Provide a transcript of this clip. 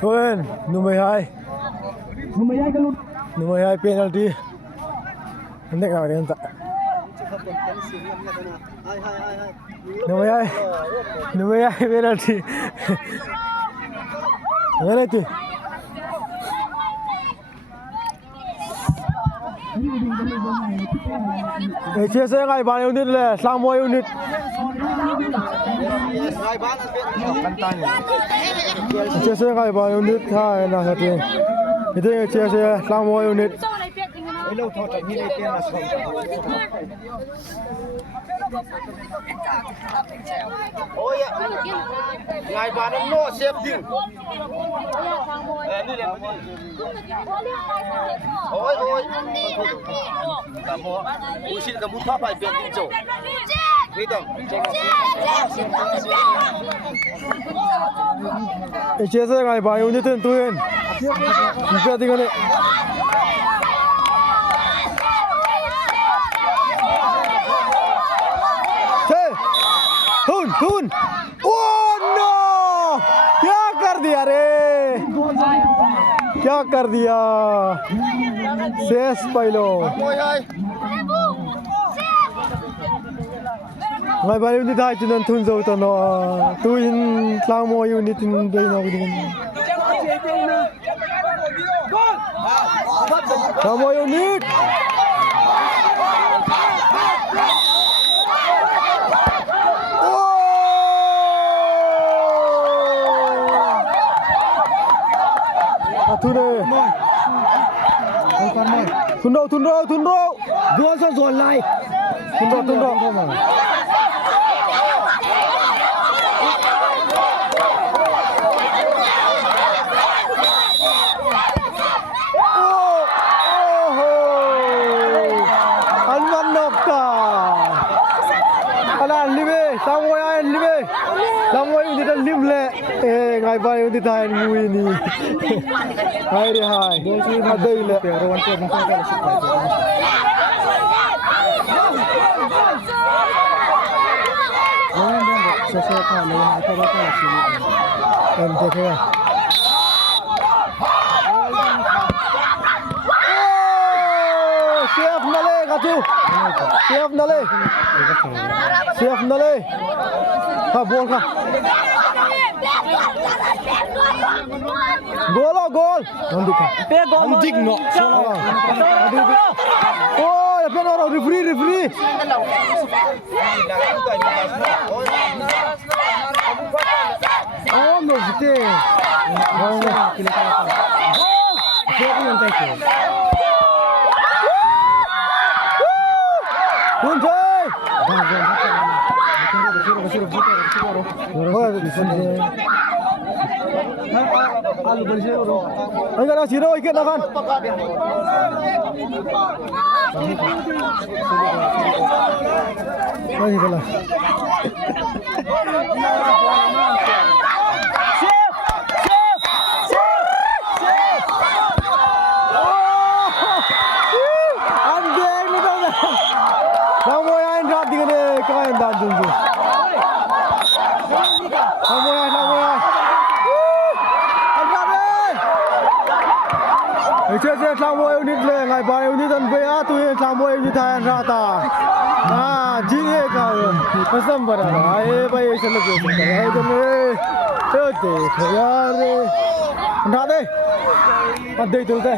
Quên, número 12. Número 2 penalty. Hindi ka rin ta. Número 2 penalty. Penalty. Chia sẻ ngay bàn unit là sang mỗi unit. Chia sẻ ngay bàn unit hai là hết rồi. Itu chia sẻ sang mỗi unit. Ôi ngài bà nó nọ xếp dừng. Ôi kamu usil kamu apa biar tinjau. Hitung. Chia sẻ ngay bàn unit tentuin. Bisa tinggal ni. Thun. Oh no! क्या कर दिया रे? क्या कर दिया? शेष पहिलो. Ngay ba unit hai chunan thun zo to no. Tuin tlang mo unit in dei no gidin. Tlang mo unit. Thun rô. Đua sao dồn lại. Thun rô. Anh Văn Nọc cả. Anh ăn live, sao ngồi ăn live. Sao ngồi đi ăn live lẹ. Ngay bay đi thay vui ni. Hai đi hai. Đây lẹ. Em thấy thế. Chef nale katu. Chef nale. Ha bol ka. Gol. Andik no. Oh, ya pena orang referee. Oh, no gite. Oh, siapa yang take? Kunjai. Ayo nak siro ikat nak kan? Ayo kalau. Anjing ni dah. Kamu yang dah dengan kau yang dah junjung. Kamu yang. Chơi sang môi unit lên ngày bài unit thân về á tôi sang môi unit thay ra ta जी का कसम बड़ा है भाई चलो है तो देखो यार ना दे अब दे चलते